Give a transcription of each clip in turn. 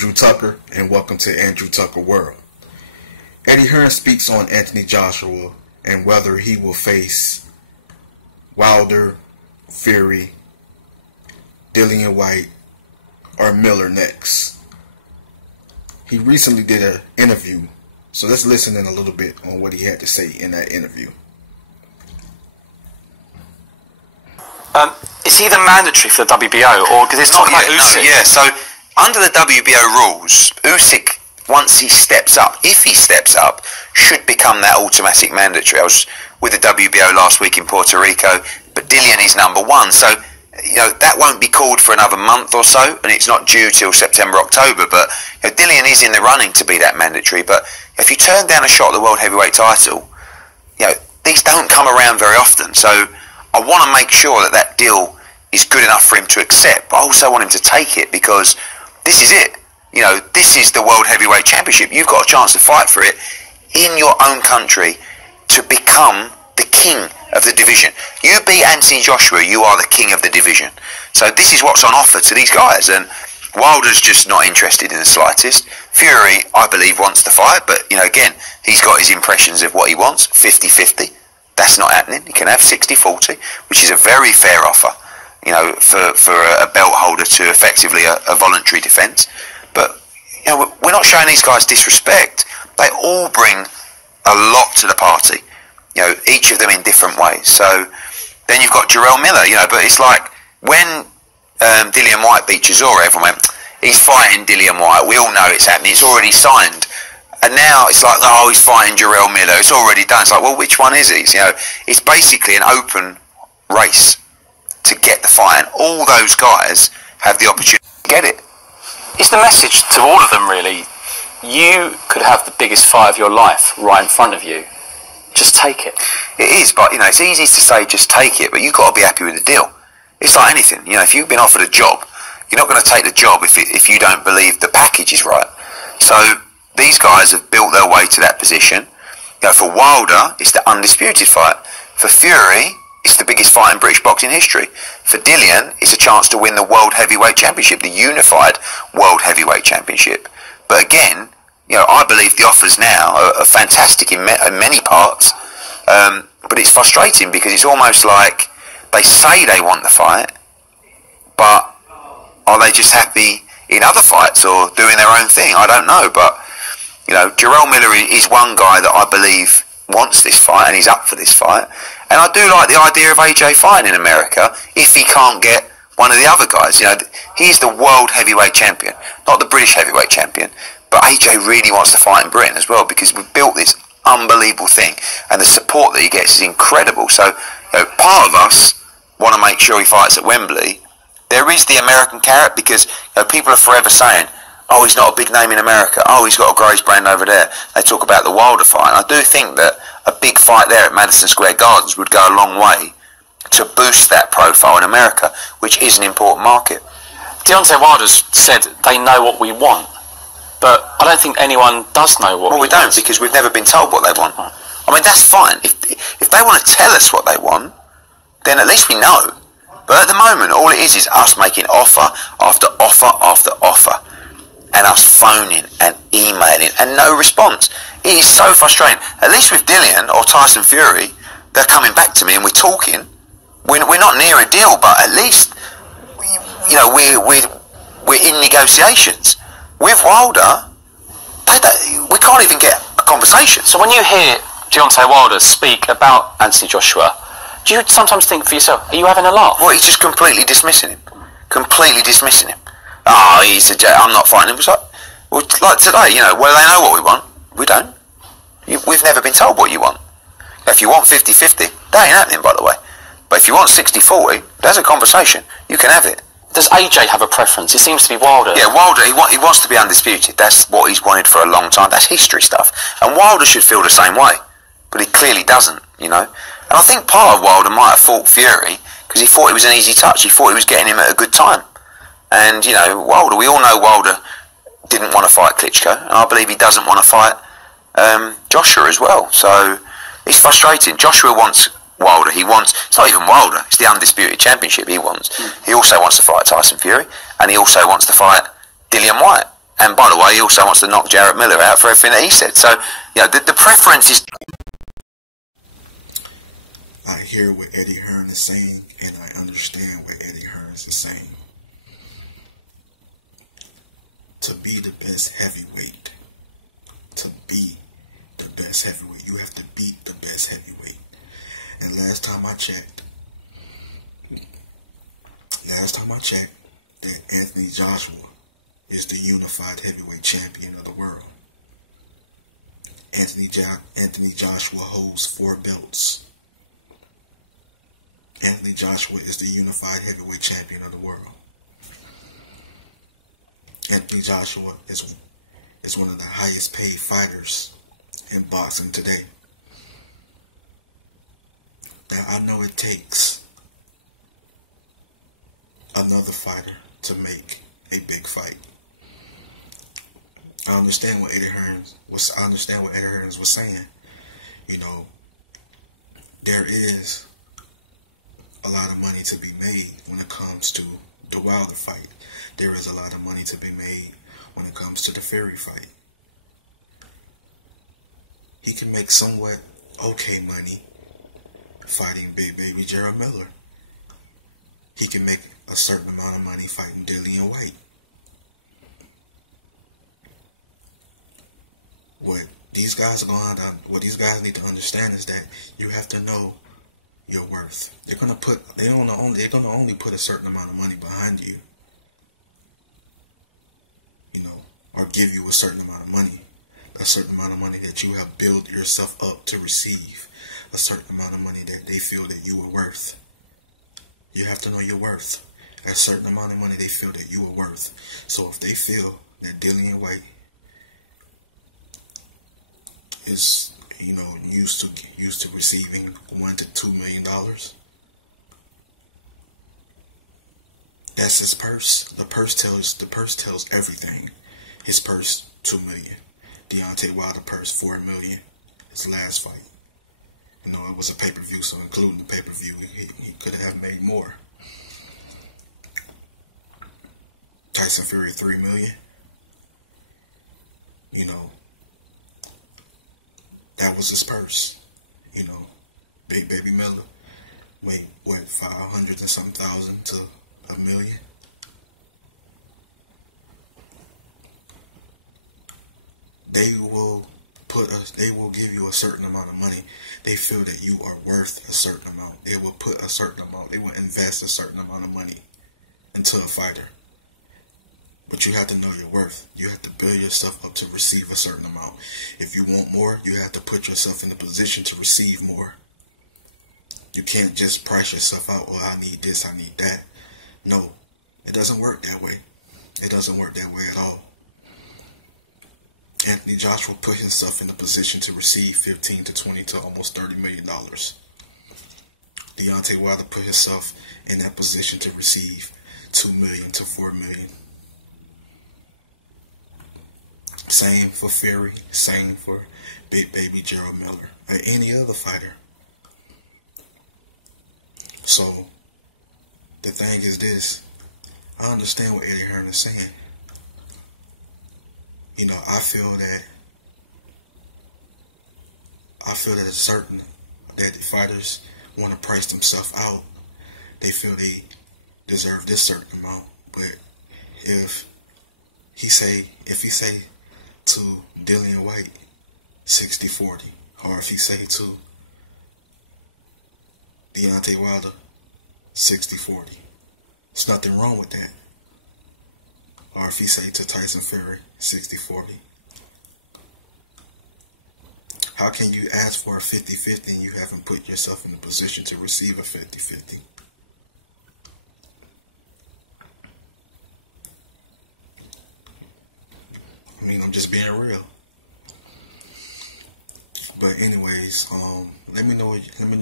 Andrew Tucker, and welcome to Andrew Tucker World. Eddie Hearn speaks on Anthony Joshua and whether he will face Wilder, Fury, Dillian Whyte, or Miller next. He recently did an interview, so let's listen in a little bit on what he had to say in that interview. Is he the mandatory for the WBO, or because it's talking about Usyk? No, yeah, so under the WBO rules, Usyk, once he steps up, if he steps up, should become that automatic mandatory. I was with the WBO last week in Puerto Rico, but Dillian is number one, so that won't be called for another month or so, and it's not due till September, October, but Dillian is in the running to be that mandatory. But if you turn down a shot at the World Heavyweight title, these don't come around very often, so I want to make sure that deal is good enough for him to accept, but I also want him to take it, because this is it. This is the World Heavyweight Championship. You've got a chance to fight for it in your own country to become the king of the division. You beat Anthony Joshua, you are the king of the division. So this is what's on offer to these guys, and Wilder's just not interested in the slightest. Fury, I believe, wants to fight, but again, he's got his impressions of what he wants, 50-50. That's not happening. He can have 60-40, which is a very fair offer, for a belt holder to effectively a voluntary defence. But we're not showing these guys disrespect. They all bring a lot to the party, each of them in different ways. So then you've got Jarrell Miller, but it's like when Dillian Whyte beat Chisora, everyone went, he's fighting Dillian Whyte. We all know it's happening. It's already signed. And now it's like, oh, he's fighting Jarrell Miller. It's already done. It's like, well, which one is he? It's basically an open race to get the fight, and all those guys have the opportunity to get it. It's the message to all of them, really. You could have the biggest fight of your life right in front of you. Just take it. It is, but it's easy to say just take it, but you've got to be happy with the deal. It's like anything. If you've been offered a job, you're not going to take the job if you don't believe the package is right. So these guys have built their way to that position. For Wilder, it's the undisputed fight. For Fury, it's the biggest fight in British boxing history. For Dillian, it's a chance to win the World Heavyweight Championship, the unified World Heavyweight Championship. But again, I believe the offers now are fantastic in many parts. But it's frustrating because it's almost like they say they want the fight, but are they just happy in other fights or doing their own thing? I don't know, but Jarrell Miller is one guy that I believe wants this fight, and he's up for this fight. And I do like the idea of AJ fighting in America if he can't get one of the other guys. He's the world heavyweight champion, not the British heavyweight champion. But AJ really wants to fight in Britain as well, because we've built this unbelievable thing, and the support that he gets is incredible. So part of us want to make sure he fights at Wembley. There is the American carrot, because people are forever saying, oh, he's not a big name in America. Oh, he's got a Grace brand over there. They talk about the Wilder fight. And I do think that a big fight there at Madison Square Gardens would go a long way to boost that profile in America, which is an important market. Deontay Wilder's said they know what we want, but I don't think anyone does know what we want. Well, we don't, because we've never been told what they want. I mean, that's fine. If they want to tell us what they want, then at least we know. But at the moment, all it is us making offer after offer after offer, and us phoning and emailing and no response. It is so frustrating. At least with Dillian or Tyson Fury, they're coming back to me and we're talking. We're not near a deal, but at least we're in negotiations. With Wilder, we can't even get a conversation. So when you hear Deontay Wilder speak about Anthony Joshua, do you sometimes think for yourself, are you having a laugh? Well, he's just completely dismissing him. Completely dismissing him. Oh, I'm not fighting him. It's like today, well, they know what we want. We don't. We've never been told what you want. If you want 50-50, that ain't happening, by the way. But if you want 60-40, there's a conversation. You can have it. Does AJ have a preference? It seems to be Wilder. Yeah, Wilder, he wants to be undisputed. That's what he's wanted for a long time. That's history stuff. And Wilder should feel the same way. But he clearly doesn't, And I think part of Wilder might have fought Fury because he thought it was an easy touch. He thought he was getting him at a good time. And, Wilder, we all know Wilder didn't want to fight Klitschko. And I believe he doesn't want to fight Joshua as well. So it's frustrating. Joshua wants Wilder. It's not even Wilder, it's the undisputed championship he wants. He also wants to fight Tyson Fury, and he also wants to fight Dillian Whyte. And by the way, he also wants to knock Jarrett Miller out for everything that he said. So, you know, the preference is... I hear what Eddie Hearn is saying, and I understand what Eddie Hearn is saying. To be the best heavyweight, you have to beat the best heavyweight. And last time I checked, that Anthony Joshua is the unified heavyweight champion of the world. Anthony Joshua holds 4 belts. Anthony Joshua is the unified heavyweight champion of the world. Anthony Joshua is one of the highest paid fighters in boxing today. Now, I know it takes another fighter to make a big fight. I understand what Eddie Hearn was saying. You know, there is a lot of money to be made when it comes to the Wilder fight. There is a lot of money to be made when it comes to the Fury fight. He can make somewhat okay money fighting Big Baby Jarrett Miller. He can make a certain amount of money fighting Dillian Whyte. What these guys need to understand is that you have to know your worth. They're gonna only put a certain amount of money behind you, you know, or give you a certain amount of money that you have built yourself up to receive, a certain amount of money that they feel that you are worth. You have to know your worth. A certain amount of money they feel that you are worth. So if they feel that Dillian Whyte is, you know, used to receiving $1 to $2 million, that's his purse. The purse tells everything. His purse $2 million. Deontay Wilder purse $4 million. His last fight. You know, it was a pay-per-view, so including the pay-per-view, he could have made more. Tyson Fury $3 million. You know, that was his purse. You know, Big Baby Miller made what, 500 and some thousand to $1 million. They will give you a certain amount of money. They feel that you are worth a certain amount. They will put a certain amount. They will invest a certain amount of money into a fighter. But you have to know your worth. You have to build yourself up to receive a certain amount. If you want more, you have to put yourself in a position to receive more. You can't just price yourself out, oh, I need this, I need that. No, it doesn't work that way. It doesn't work that way at all. Anthony Joshua put himself in a position to receive 15 to 20 to almost $30 million. Deontay Wilder put himself in that position to receive $2 million to $4 million. Same for Fury, same for Big Baby Jarrett Miller, or any other fighter. So, the thing is this, I understand what Eddie Hearn is saying. You know, I feel that it's certain that the fighters want to price themselves out. They feel they deserve this certain amount. But if he say to Dillian Whyte 60-40, or if he say to Deontay Wilder 60-40, there's nothing wrong with that. Or if he say to Tyson Fury 60-40. How can you ask for a 50-50 and you haven't put yourself in a position to receive a 50-50? I mean, I'm just being real. But anyways, let me know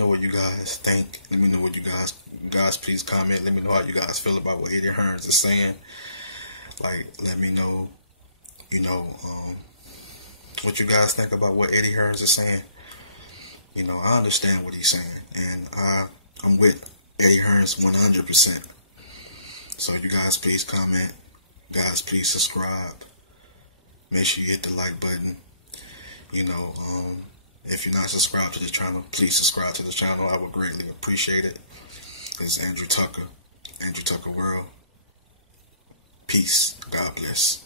what you guys think. Let me know what you guys please comment. Let me know how you guys feel about what Eddie Hearn is saying. Like, let me know, you know, what you guys think about what Eddie Hearn is saying. You know, I understand what he's saying, and I'm with Eddie Hearn 100%. So you guys please comment. Guys, please subscribe. Make sure you hit the like button. You know, if you're not subscribed to the channel, please subscribe to the channel. I would greatly appreciate it. It's Andrew Tucker World. Peace. God bless.